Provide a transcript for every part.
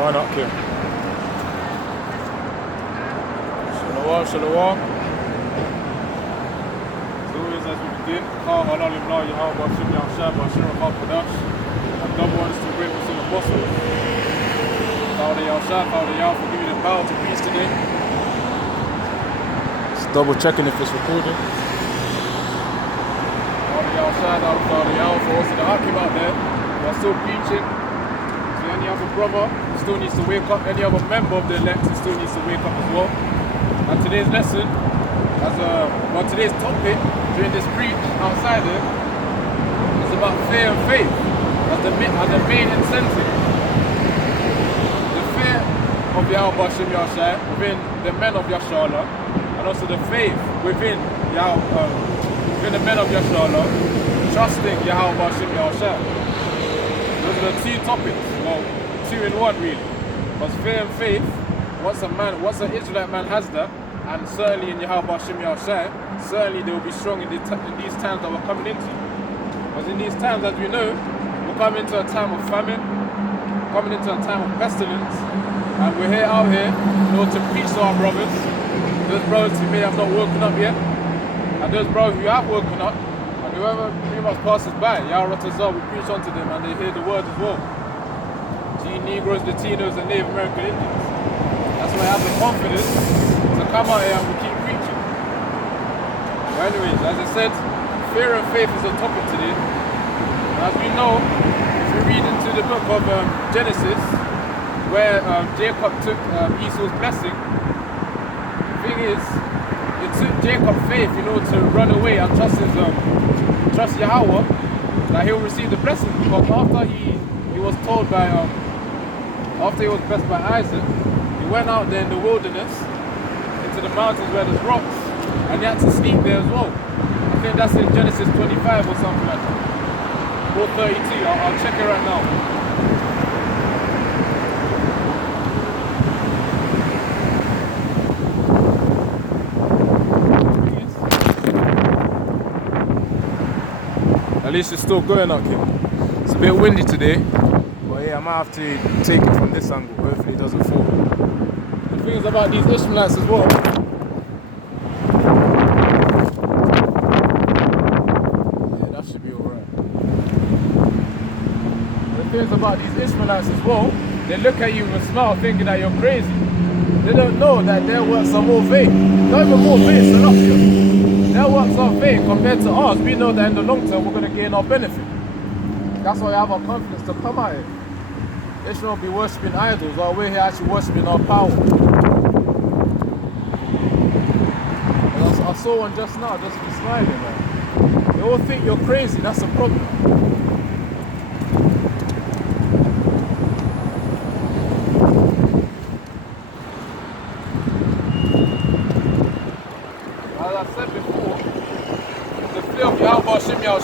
Oh, not Kim. Shalom. As always, as we begin, Kha halal ibn Yahweh Bashim Yahshab Bashir Qadash, and double ones to great Muslim apostles. Father Yahshab, Father Yah, for giving the power to preach today. Just double checking if it's recording. Father Yahshab, Father Yah, for also the Hakim out there who are still preaching. So any other brother still needs to wake up, any other member of the elect still needs to wake up as well. And today's lesson, today's topic during this preach outside it is about fear and faith as the main incentive. The fear of Yahweh Bashim Yahshai within the men of Yashala, and also the faith within the men of Yashala, trusting Yahweh Bashim Yahshai. Those are the two topics, well, two in one really. Because fear and faith, once an Israelite man has that, and certainly in Yahweh Bashim Yahshai, certainly they will be strong in these times that we're coming into. Because in these times, as we know, we're coming into a time of famine, coming into a time of pestilence, and we're out here in order to preach to our brothers, those brothers who may have not woken up yet, and those brothers who have woken up, and whoever pretty much passes by, Yahweh Ratazah, we preach unto them and they hear the word as well. To you Negroes, Latinos, and Native American Indians. That's why I have the confidence to come out here and we keep preaching. But anyways, as I said, fear and faith is the topic today. And as we know, if we read into the book of Genesis, where Jacob took Esau's blessing, the thing is, it took Jacob faith in order to run away and trust Yahweh that he will receive the blessing. Because after he was told by, after he was blessed by Isaac, he went out there in the wilderness, into the mountains where there's rocks, and he had to sleep there as well. I think that's in Genesis 25 or something like that. Or 32, I'll check it right now. At least it's still going up here. It's a bit windy today, but yeah, I might have to take it from this angle. Hopefully it doesn't fall. The thing is about these Ishmaelites as well. Yeah, that should be alright. The thing is about these Ishmaelites as well, they look at you with a smile thinking that you're crazy. They don't know that their works are more vain. Not even more vain, so not just. Their works are vain compared to ours. We know that in the long term we're going to gain our benefit. That's why we have our confidence to come out here. They shouldn't be worshipping idols, while we're here actually worshipping our power. I saw one just now, just be smiling, man. They all think you're crazy, that's the problem.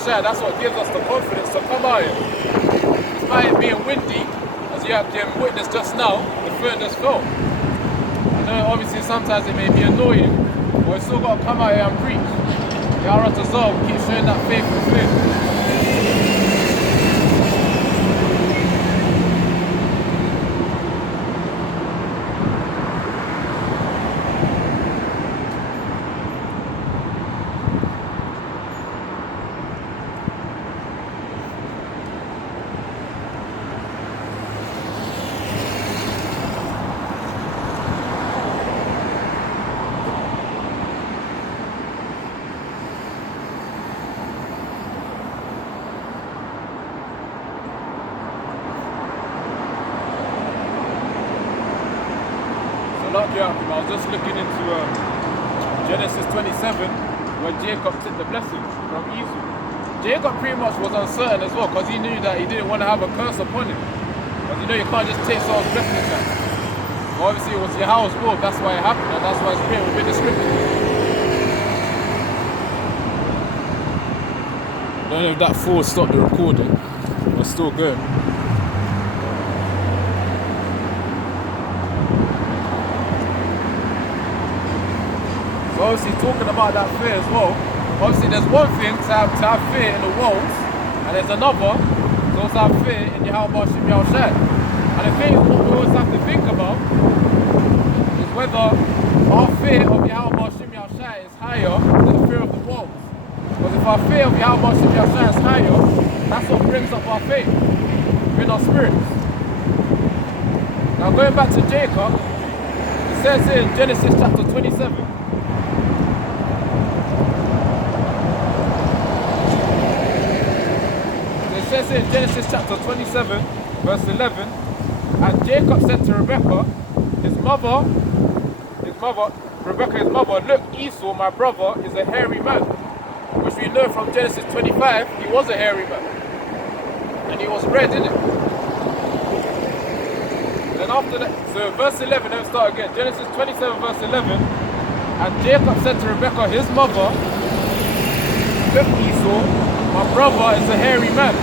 That's what gives us the confidence to come out here. Despite it being windy, as you have witnessed just now, the furnace fell. I know obviously sometimes it may be annoying, but we still got to come out here and preach. Yahweh Ratazah, we keep showing that faith and faith. I was just looking into Genesis 27 where Jacob took the blessing from Esau. Jacob pretty much was uncertain as well because he knew that he didn't want to have a curse upon him. Because you know you can't just take someone's blessing like that. But obviously it was Yahweh's will, that's why it happened, and that's why it's written within the scriptures. I don't know if that force stopped the recording, but it's still good. So obviously talking about that fear as well, obviously there's one thing to have fear in the walls, and there's another to also have fear in Yahweh Bashim Yahshai. And the thing is, what we always have to think about is whether our fear of Yahweh Hashem Yahshai is higher than the fear of the world. Because if our fear of Yahweh Hashem Yahshai is higher, that's what brings up our faith in our spirits. Now going back to Jacob, it says here in Genesis chapter 27. It says here in Genesis chapter 27, verse 11, and Jacob said to Rebekah, his mother, Rebekah his mother, look, Esau, my brother, is a hairy man. Which we know from Genesis 25, he was a hairy man. And he was red, didn't it? Then after that, so verse 11, let's start again. Genesis 27, verse 11, and Jacob said to Rebekah, his mother, look, Esau, my brother is a hairy man,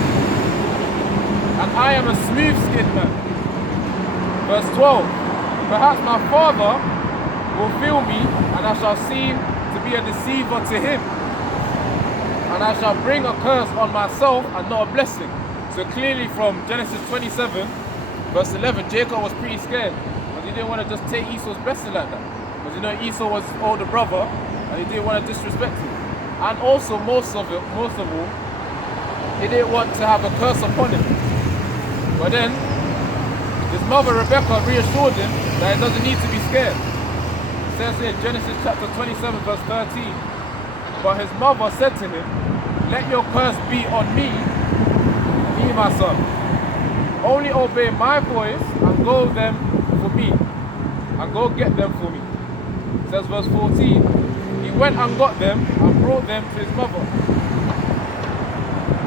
and I am a smooth-skinned man. Verse 12, perhaps my father will feel me, and I shall seem to be a deceiver to him, and I shall bring a curse on myself and not a blessing. So clearly from Genesis 27, verse 11, Jacob was pretty scared, because he didn't want to just take Esau's blessing like that. Because you know Esau was his older brother, and he didn't want to disrespect him. And also, most of all, he didn't want to have a curse upon him. But then, his mother Rebekah reassured him that he doesn't need to be scared. It says here in Genesis chapter 27, verse 13, but his mother said to him, let your curse be on me, my son. Only obey my voice and go them for me, and go get them for me. It says verse 14, he went and got them and brought them to his mother,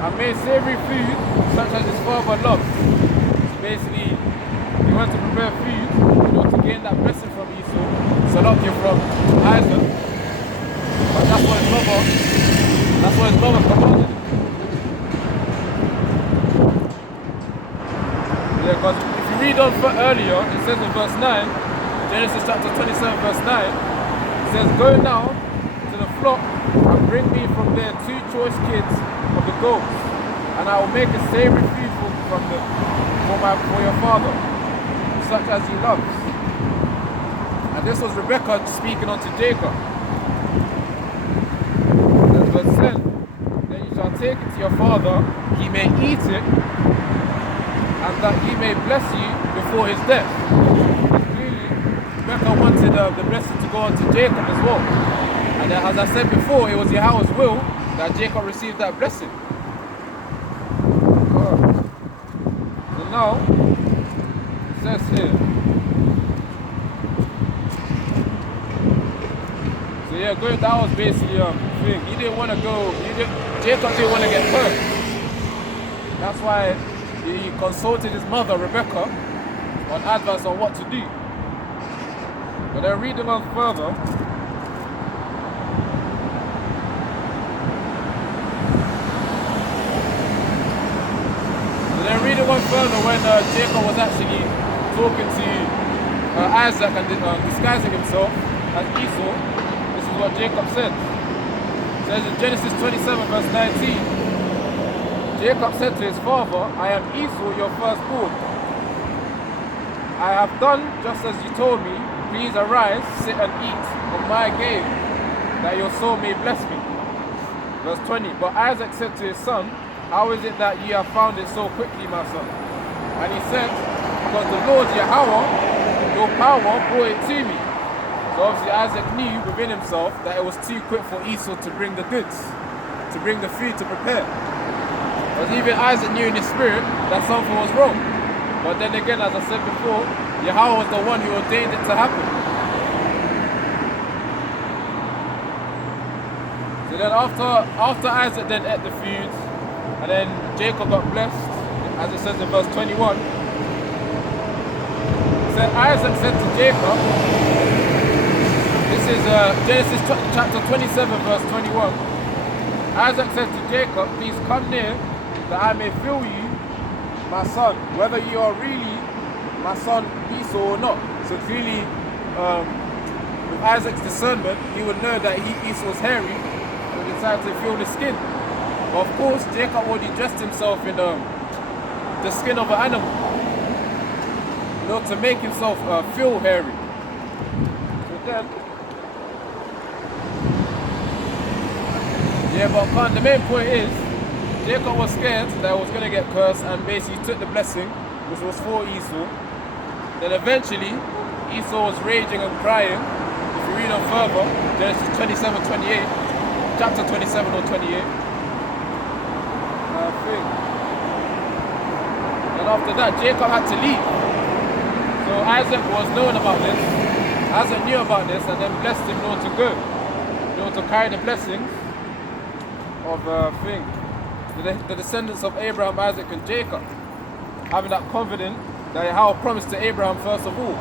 and made savory food such as his father loved. So basically, he went to prepare food in order to gain that blessing from Esau, Salakia from Isaac. But that's what his mother commanded him. Yeah, because if you read on earlier, it says in verse 9, Genesis chapter 27, verse 9, it says, go now to the flock and bring me from there 2 choice kids of the goats, and I will make a savory food from them for your father, such as he loves. And this was Rebekah speaking unto Jacob. That's verse 10. Then you shall take it to your father, he may eat it, and that he may bless you before his death. Clearly, Rebekah wanted the blessing to go on to Jacob as well. And as I said before, it was Yahweh's will that Jacob received that blessing. So now, it says here. So yeah, that was basically thing. He didn't want to go, Jacob didn't want to get hurt. That's why he consulted his mother, Rebekah, on advice on what to do. But then reading on further, when Jacob was actually talking to Isaac and disguising himself as Esau, this is what Jacob said. It says in Genesis 27, verse 19, Jacob said to his father, I am Esau, your firstborn. I have done just as you told me. Please arise, sit and eat of my game, that your soul may bless me. Verse 20, but Isaac said to his son, how is it that ye have found it so quickly, my son? And he said, because the Lord Yahweh, your power, brought it to me. So obviously Isaac knew within himself that it was too quick for Esau to bring the goods, to bring the food to prepare. Because even Isaac knew in his spirit that something was wrong. But then again, as I said before, Yahweh was the one who ordained it to happen. So then after Isaac then ate the food, and then Jacob got blessed, as it says in verse 21, said Isaac said to Jacob, this is Genesis chapter 27, verse 21. Isaac said to Jacob, please come near, that I may fill you, my son, whether you are really my son Esau or not. So clearly, with Isaac's discernment, he would know that Esau was hairy, and decided to feel the skin. But of course, Jacob already dressed himself in the skin of an animal. order to make himself feel hairy. So then, yeah, but the main point is, Jacob was scared that he was going to get cursed and basically took the blessing, which was for Esau. Then eventually, Esau was raging and crying. If you read on further, Genesis 27:28, chapter 27 or 28, I think. And after that, Jacob had to leave. So Isaac was knowing about this. Isaac knew about this and then blessed him in order to go, in order to carry the blessings of the descendants of Abraham, Isaac, and Jacob, having that confidence that Yahweh promised to Abraham first of all.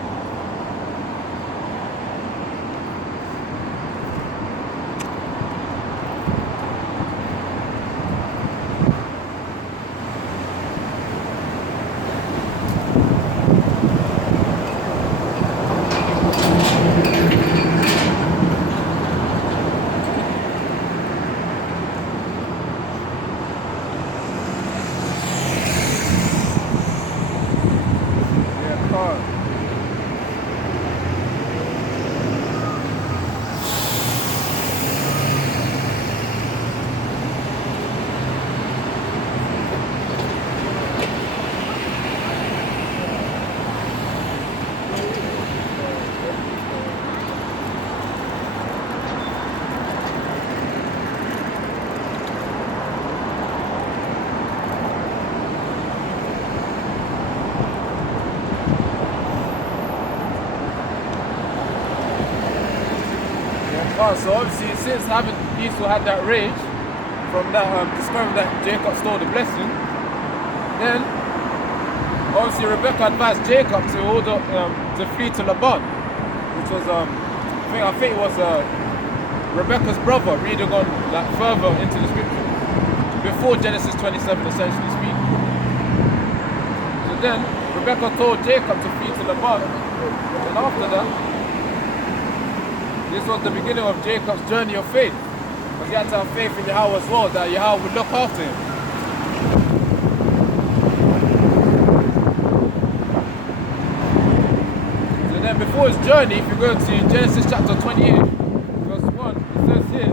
So obviously, since Esau had that rage from that discovering that Jacob stole the blessing, then obviously Rebecca advised Jacob to order to flee to Laban, which was I think it was Rebecca's brother, reading on like further into the scripture before Genesis 27, essentially speaking. So then Rebecca told Jacob to flee to Laban, and after that, this was the beginning of Jacob's journey of faith. Because he had to have faith in Yahweh as well, that Yahweh would look after him. So then before his journey, if you go to Genesis chapter 28, verse 1, it says here,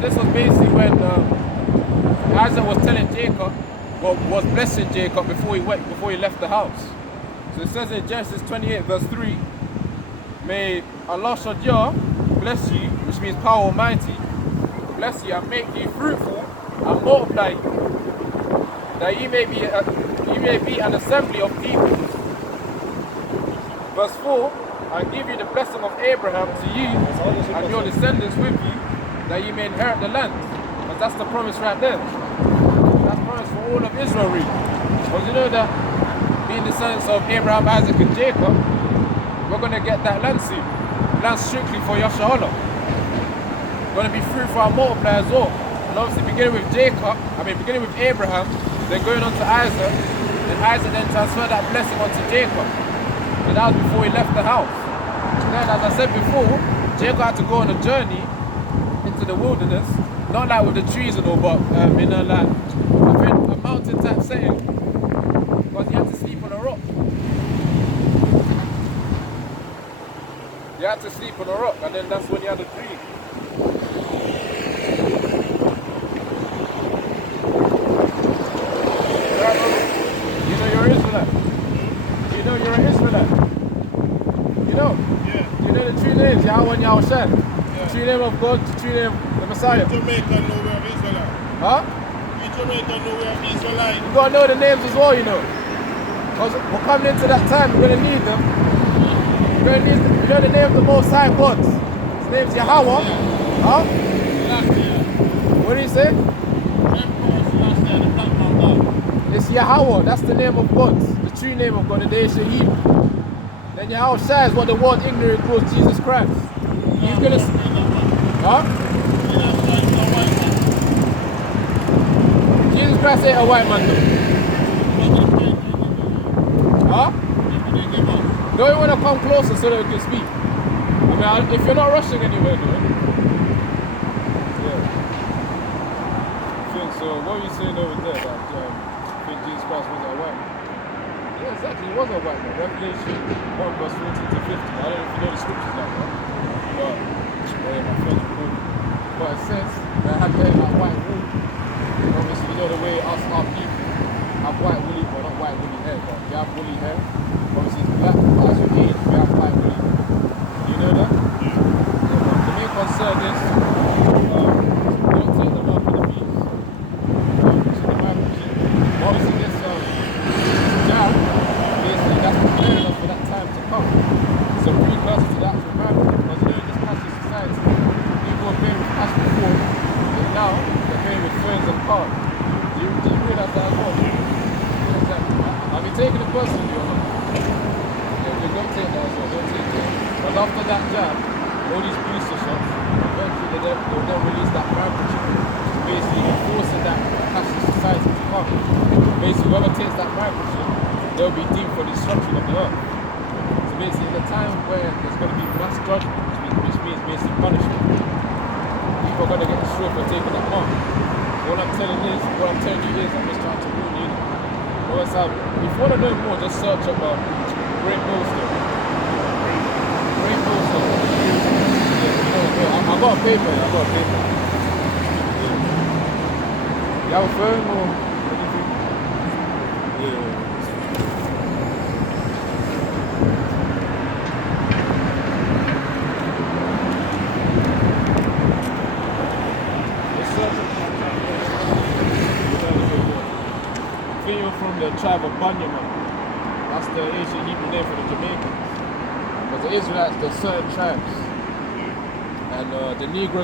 this was basically when Isaac was telling Jacob, was blessing Jacob before he left the house. So it says in Genesis 28 verse 3, may Allah Shadiyah bless you, which means power almighty, bless you and make you fruitful and multiply you, that you may be an assembly of people. Verse 4, and give you the blessing of Abraham to you and your descendants with you, that you may inherit the land. Because that's the promise right there. That's promise for all of Israel really. Because you know that being descendants of Abraham, Isaac and Jacob, we're going to get that land soon. Land strictly for Yasharahla. Going to be fruitful and multiply as well. And obviously beginning with Abraham, then going on to Isaac, and Isaac then transferred that blessing onto Jacob. So that was before he left the house. Then as I said before, Jacob had to go on a journey into the wilderness, not like with the trees and all, but in a mountain type setting, because he had to sleep on a rock. He had to sleep on a rock, and then that's when he had a dream. You know you're an Israelite. You know you're an Israelite. You know? Yeah. You know the true names, Yahweh and Yahweh Shem. Yeah. The true name of God, the true name of the Messiah. Jamaica know we're Israelite. Huh? Jamaica know we're Israelite. You gotta know the names as well, you know. Because we're coming into that time, we're gonna need them. We're gonna need them. You know the name of the Most High God. His name's Yahweh. Yeah. Huh? What do you say? It's Yahweh, that's the name of God, the true name of God, the day Shahid. Then Yahweh Shai is what the world ignorant calls Jesus Christ. He's gonna. Huh? Jesus Christ ain't a white man though. Huh? Don't you want to come closer so that we can speak? I mean, if you're not rushing anywhere, though. Yeah. So what are you saying over there that think Jesus Christ was a white man? Yeah, exactly. He was a white man. Revelation 1 verse 14 to 15. I don't know if you know the scriptures like that. But, yeah, my friend, but it says that I had hair like white wool. Obviously, you know the way us, our people, have white woolly, well not white woolly hair, but we have woolly hair. Obviously it's black, but as we age, we have white woolly hair. Do you know that? The main concern is, don't take the mark of the beast. So the Bible, obviously this jab, basically that's preparing us for that time to come. It's a precursor to the actual Bible, because you know in this cashless society, people are paying with cash before, and now they're paying with phones and cards. Do you realize that as well? Exactly. Have you taken it personally or not? Yeah, don't take that as well, don't take that. Because after that jab, all these booster shots, eventually they'll then release that microchip, which is basically enforcing that cashless society to come. Basically, whoever takes that microchip, they'll be deemed for destruction of the earth. So basically, in a time where there's going to be mass judgment, which means basically punishment, people are going to get destroyed for taking that mark. What I'm telling you is, I'm just trying to warn you. If you want to know more, just search up Great Millstone. Great Millstone. Yeah, I've got a paper. Yeah. You have a phone or anything? Yeah. Just search up. You're from the tribe of Bunyamin. That's the ancient Hebrew name for the Jamaicans. But the Israelites, they're certain tribes. And the Negroes